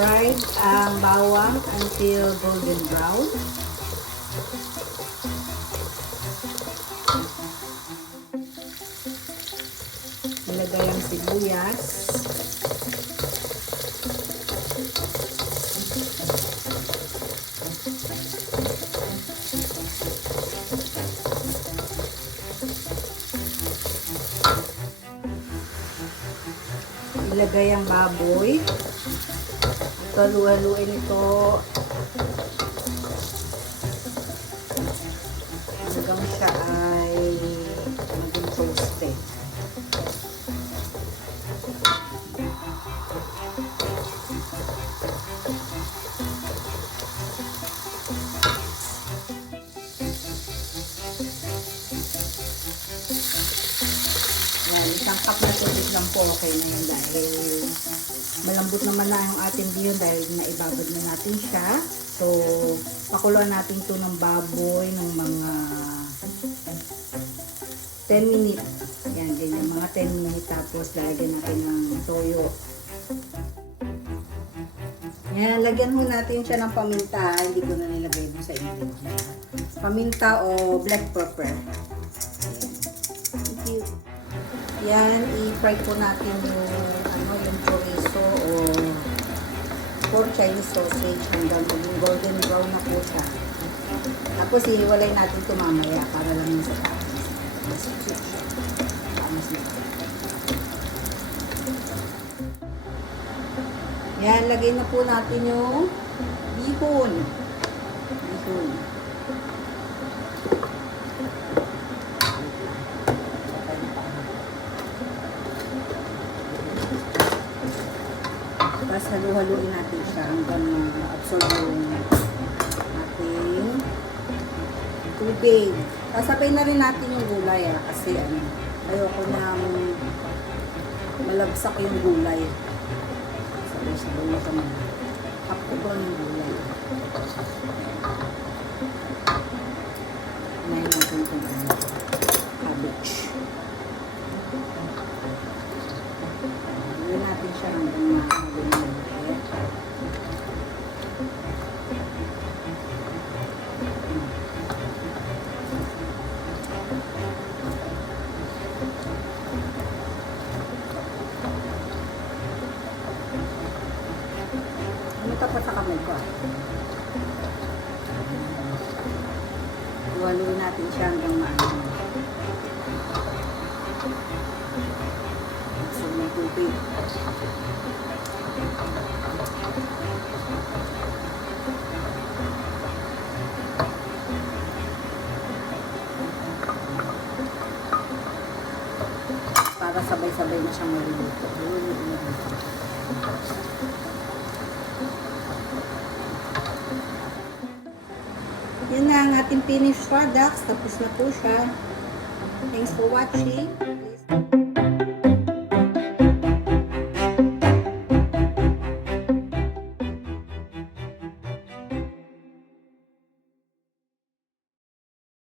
Fried ang bawang until golden brown. Ilagay ang sibuyas. Ilagay ang baboy. Halu-haluin ito hanggang siya ay maging toasted. Yan, isang cup na tubig lang po, okay na yun dahil malambot naman na yung ating bihon dahil naibabad na natin siya. So, pakuluan natin ito ng baboy ng mga 10 minutes. Yan, ganyan, mga 10 minutes. Tapos, lalagyan natin ng toyo. Yan, lagyan mo natin siya ng paminta. Hindi ko na nilagay mo sa ingredient. Paminta o black pepper. Thank you. Yan, i-fry po natin yung chorizo o pork Chinese sausage hanggang maging golden brown na po siya. Tapos ihiwalay natin ito mamaya para lang sa taas. Yan, lagay na po natin yung bihon. Tapos halu-haluin natin siya hanggang ma-absorb yung ating tubig. Kasabay na rin natin yung gulay kasi ayoko nang malagsak yung gulay. Sabay-sabay na kami. Kapkuban yung gulay. Ngayon natin itong cabbage. Haluin natin siya hanggang ma-absorb. Tapat sa kamay ko. Haluin natin siya hanggang maano. So, may tubig. Para sabay-sabay na siyang maluluto. Yan na ang ating finished products. Tapos na po siya. Thanks for watching. Please